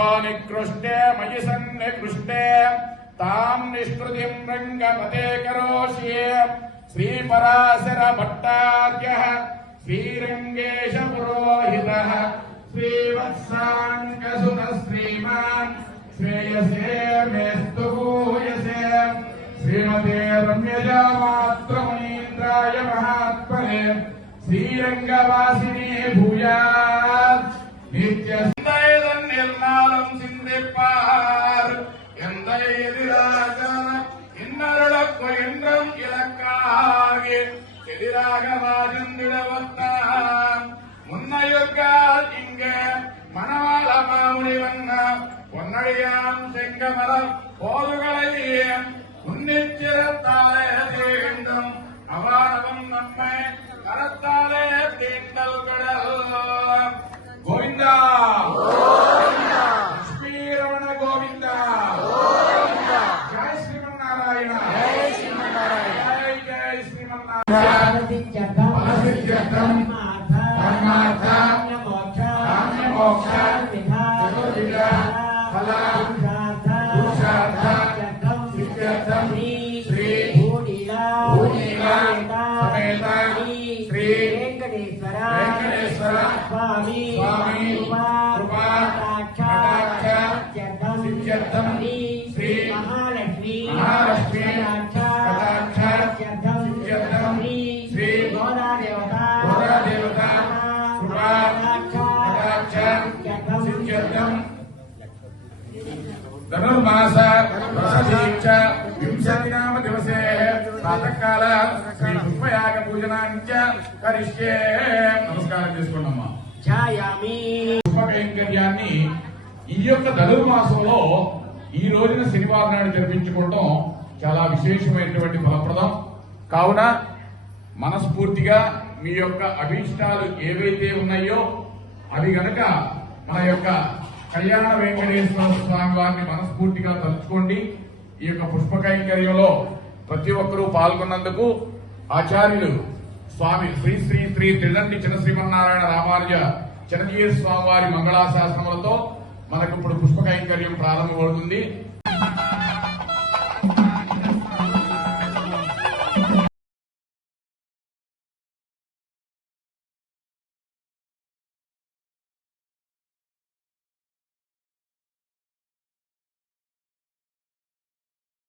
निकृष्टे, मयि सन्निकृष्टे, ताम् निष्कृतिम् रङ्गपते करोषि। श्रीपराशरभट्टार्यः श्रीरङ्गेशपुरोहितः श्रीवत्साङ्गसुतः श्रीमान् श्रेयसे मेस्तु भूयसे। श्रीमते रम्यजामात्रमुनीन्द्राय महात्मने, श्रीरङ्गवासिनी भूयात्। नित्य என்னாலும் சிந்திப்பார். எந்த எதிராக இன்னருளக்கு என்றும் இலக்காக எதிராக வாஜந்திடவத்தான் முன்னையுக்கால் இங்க மணவாள மாமுனிவன் பொன்னழியாம் செங்கமலம் போதுகளை முன்னிச்சிரத்தாலே வேண்டும் அவாரவம் நம்மை கரத்தாலே தீண்டல் గోవింద జయ శ్రీమన్నారాయణ జయ జయ శ్రీమన్నారాయణ పరసిద్ధ్యర్థం పరమార్థ కామ్యమోక్ష చతుర్విధ ఫల పురుషార్థ సిద్ధ్యర్థం శ్రీ భూనీల సమేత శ్రీ వెంకటేశ్వర వెంకటేశ్వర స్వామి స్వామి ధనుర్మాస నమస్కారం ఛాయామి। ఈ యొక్క ధనుర్మాసంలో ఈ రోజున శనివారం నాడు జరిపించుకోవటం చాలా విశేషమైనటువంటి ఫలప్రదం. కావున మనస్ఫూర్తిగా మీ యొక్క అభీష్టాలు ఏవైతే ఉన్నాయో అవి గనక మన యొక్క కళ్యాణ వెంకటేశ్వర స్వామి వారిని మనస్ఫూర్తిగా తలుచుకోండి. ఈ యొక్క పుష్ప కైంకర్యంలో ప్రతి ఒక్కరూ పాల్గొన్నందుకు ఆచార్యులు స్వామి శ్రీ శ్రీ శ్రీ త్రిదండి చిన్న శ్రీమన్నారాయణ రామానుజ చిరంజీవి స్వామి వారి మంగళాశాసనములతో మనకు ఇప్పుడు పుష్ప కైంకర్యం ప్రారంభమవుతుంది.